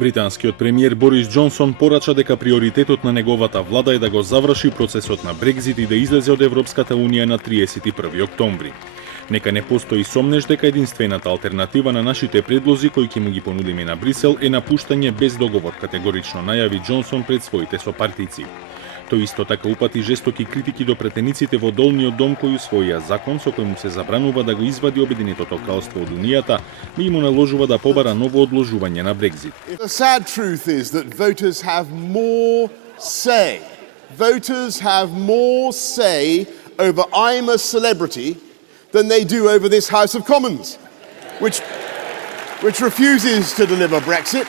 Британскиот премиер Борис Џонсон порача дека приоритетот на неговата влада е да го заврши процесот на Брекзит и да излезе од Европската Унија на 31 октомври. Нека не постои сомнеш дека единствената алтернатива на нашите предлози кои ќе му ги понудиме на Брисел е напуштање без договор, категорично најави Џонсон пред своите сопартици. Тој исто така упати жестоки критики до претениците во долниот дом кои усвоија закон со кој му се забранува да го извади Обединетото кралство од Унијата и му наложува да побара ново одложување на Брекзит. The sad truth is that voters have more say. Voters have more say over I'm a celebrity than they do over this House of Commons, which refuses to deliver Brexit,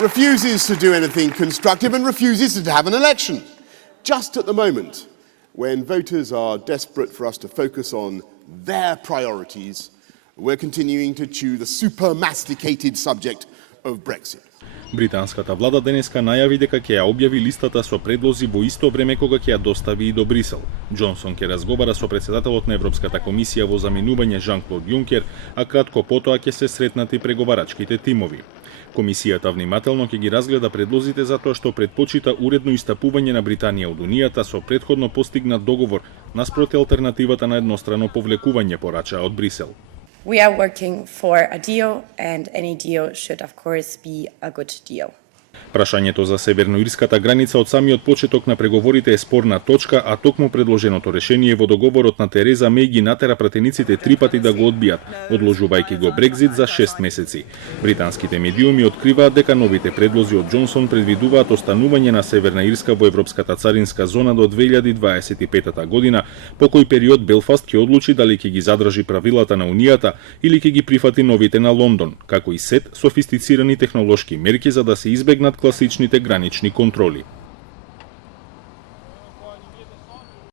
refuses to do anything constructive and refuses to have an election. Just at the moment, when voters are desperate for us to focus on their priorities, we're continuing to chew the super-masticated subject of Brexit. Британската влада денеска најави дека ќе ја објави листата со предлози во исто време кога ќе ја достави и до Брисел. Џонсон ќе разговара со председателот на Европската комисија во заминување Жан-Клод Јункер, а кратко потоа ќе се сретнат и преговарачките тимови. Комисијата внимателно ќе ги разгледа предлозите затоа што предпочита уредно истапување на Британија од Унијата со претходно постигнат договор наспроти алтернативата на еднострано повлекување, порача од Брисел. We are working for a deal, and any deal should, of course, be a good deal. Прашањето за северноирската граница од самиот почеток на преговорите е спорна точка, а токму предложеното решение во договорот на Тереза Меј ги натера пратениците 3 пати да го одбијат, одложувајќи го Брекзит за 6 месеци. Британските медиуми откриваат дека новите предлози од Џонсон предвидуваат останување на Северна Ирска во Европската царинска зона до 2025 година, по кој период Белфаст ќе одлучи дали ќе ги задржи правилата на Унијата или ќе ги прифати новите на Лондон, како и сет софистицирани технолошки мерки за да се избегнат класичните гранични контроли.